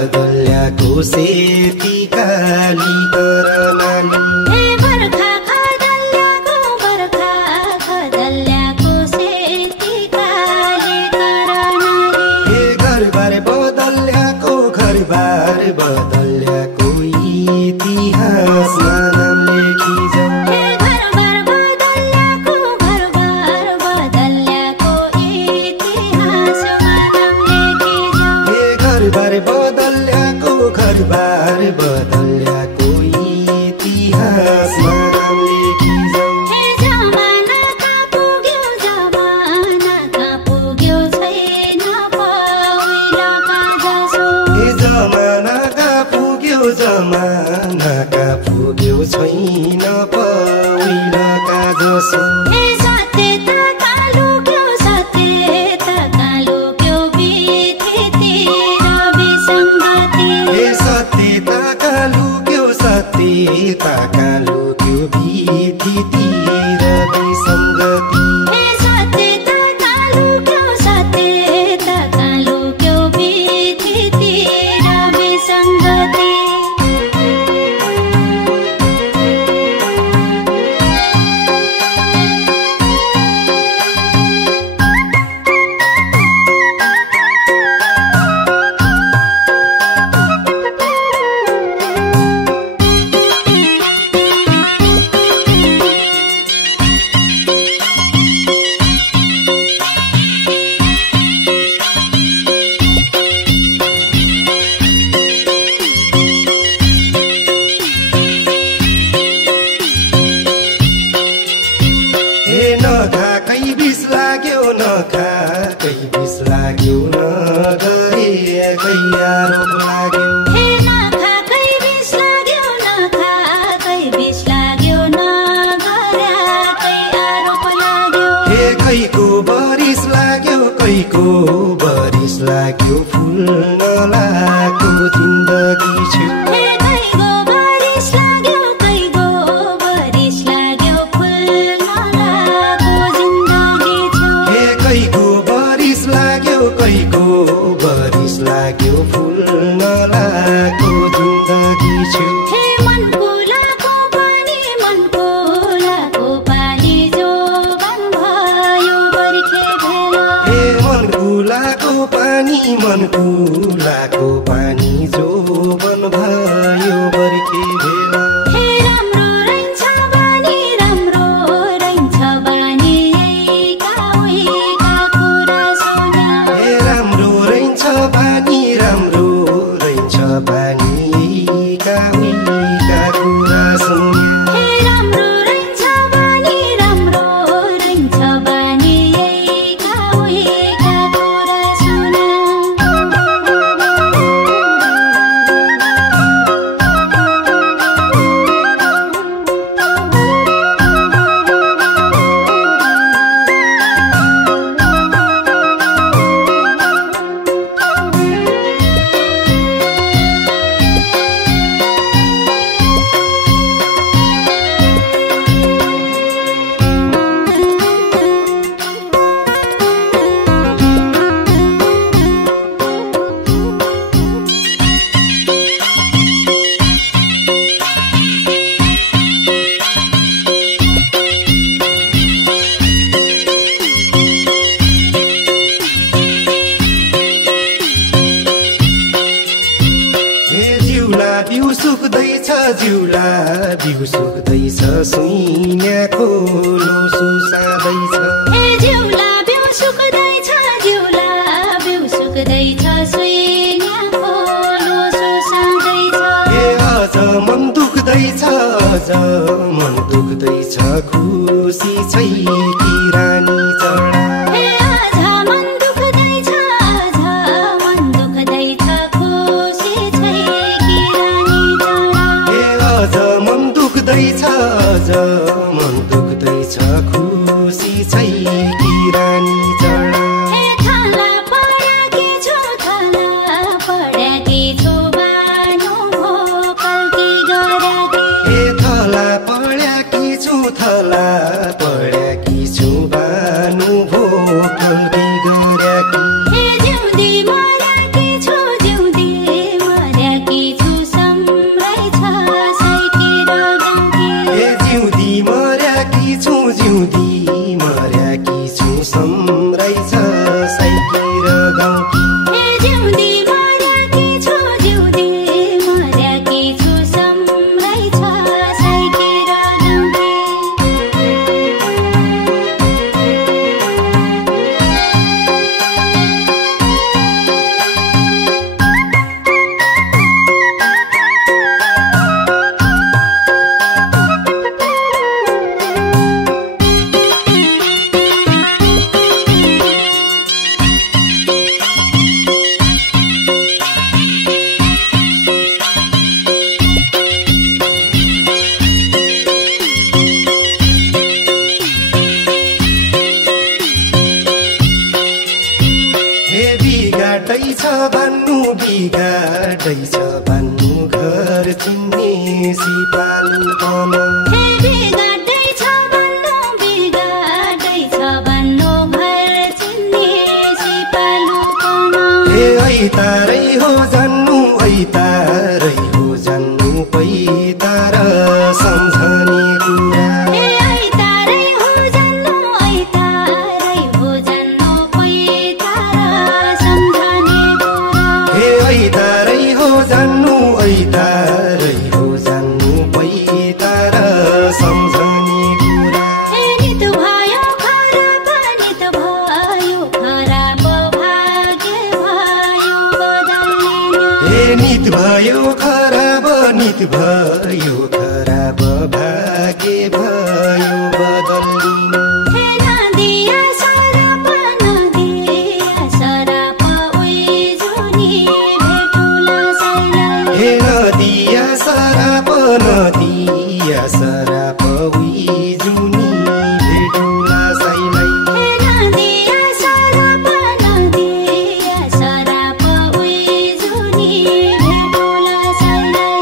बदल्याको सेती काली तर नाली हे बर्खा खदल्याको सेती काली तर नाली हे घरबार बदल्याको इतिहासमा नाम लेखिजाऊ हे घरबार बदल्याको इतिहासमा नाम लेखिजाऊ हे घरबार बदल्याको इतिहासमा नाम लेखिजाऊ हे जमाना का पुग्यो छैन पहिलाका जसो हे जमानाका पुग्यो छैन पहिलाका जसो हे सत्यता कालुक्यो विधितिर विसङ्गति हे सत्यता कालुक्यो विधितिर विसङ्गति हे सत्यता कालुक्यो विधितिर विसङ्गति आरोप लाग्यो हे नखाकै विष लाग्यो नगराकै आरोप लाग्यो हे कैको बरिस लाग्यो फुल नलाको जिन्दगी छु हे कैको बरिस लाग्यो फुल नलाको जिन्दगी छु हे कैको बरिस लाग्यो फुल नलाको जिन्दगी छु हे मनको पानी जो बन भयो बर्खे भेला हे मनको पानी जो बन भयो बर्खे भेला हे राम्रो रहन्छ बानी यहीका कुरा सुना हे राम्रो रहन्छ बानी यहीका कुरा सुन्या हे राम्रो रहन्छ बानी यहीका कुरा सुना बिउ सुक्दैछ सुइन्या खोलो सुसादैछ हे जिउला बिउ सुक्दैछ सुइन्या खोलो सुसादैछ हे अझ मन दुख्दैछ खुसी छै कि रानी चढा हे अझ मन दुख्दैछ खुसी छै कि रानी चढा हे अझ मन दुख्दैछ खुसी छै कि रानी चढा हे थाला पड्याकी छु बानु भोकल कि गराकी हे थला पड्याकी छु बानु भोकल कि गराकी हे जिउँदी मराकी छु गाडै छ भन्नु घर चिन्ने सिपालु पन बिगाडै छ भन्नु घर चिन्ने सिपालु पन ऐतारै हो जान्नु पैतार सम्झने कुरा ऐतारै हो जान्नु पैतार सम्झने कुरा ऐतारै हो जान्नु पैतार सम्झने कुरा नित भयो खराब भाग्य भयो बदल्ने नित भयो खराब भाग्य भयो बदल्ने नदिया सराप उही जुनी भेटुला सैलाई नदिया सराप उही जुनी भेटुला सैलाई नदिया सराप उही जुनी भेटुला सैलाई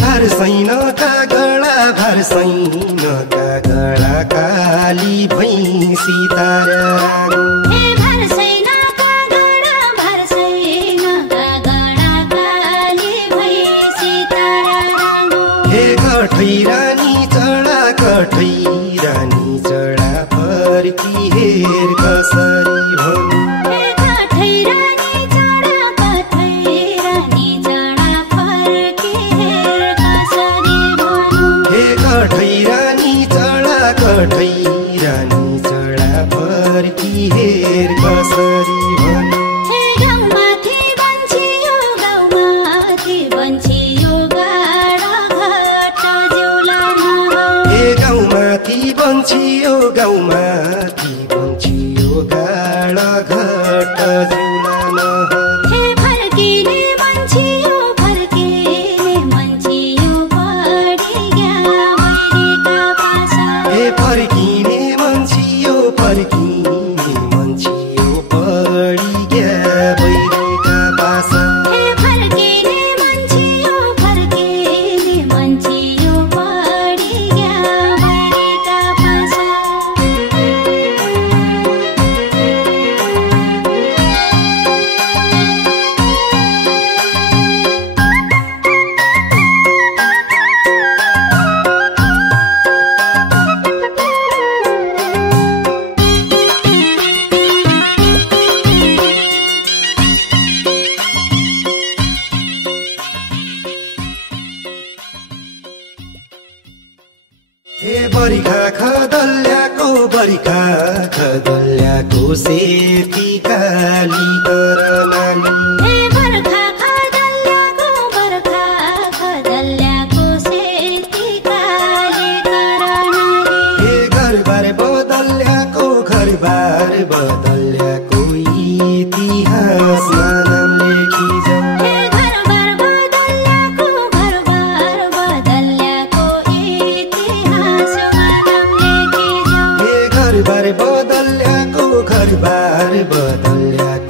भरसैनका गडा काली भैँसी तारा भरसैनका गडा काली भैँसी तारा हे कठै रानी चढा फर्की हेर कसरी भनु कठै रानी चढा फर्की हेर कसरी भनु कठै रानी चढा फर्की हेर कसरी भनु गाउँमाथि बन्छियो गाडा घाट जिउलामा गाउँमाथि बन्छियो गाडा घाट जिउलामा फर्किने बन्छियो पढी ग्या बैरीका भाषा फर्किने मन्छियो पढी ग्या बैरीका भाषा फर्किने मन्छियो पढी ग्या बैरीका भाषा बरिखा खदल्याको सेती काली तरमाली बर्खा खदल्याको सेती काली तरमाली घरबार बदल्याको इतिहासमा नाम लेखिजाऊ घरबार बदल्याको इतिहासमा नाम लेखिजाऊ घरबार बदल्याको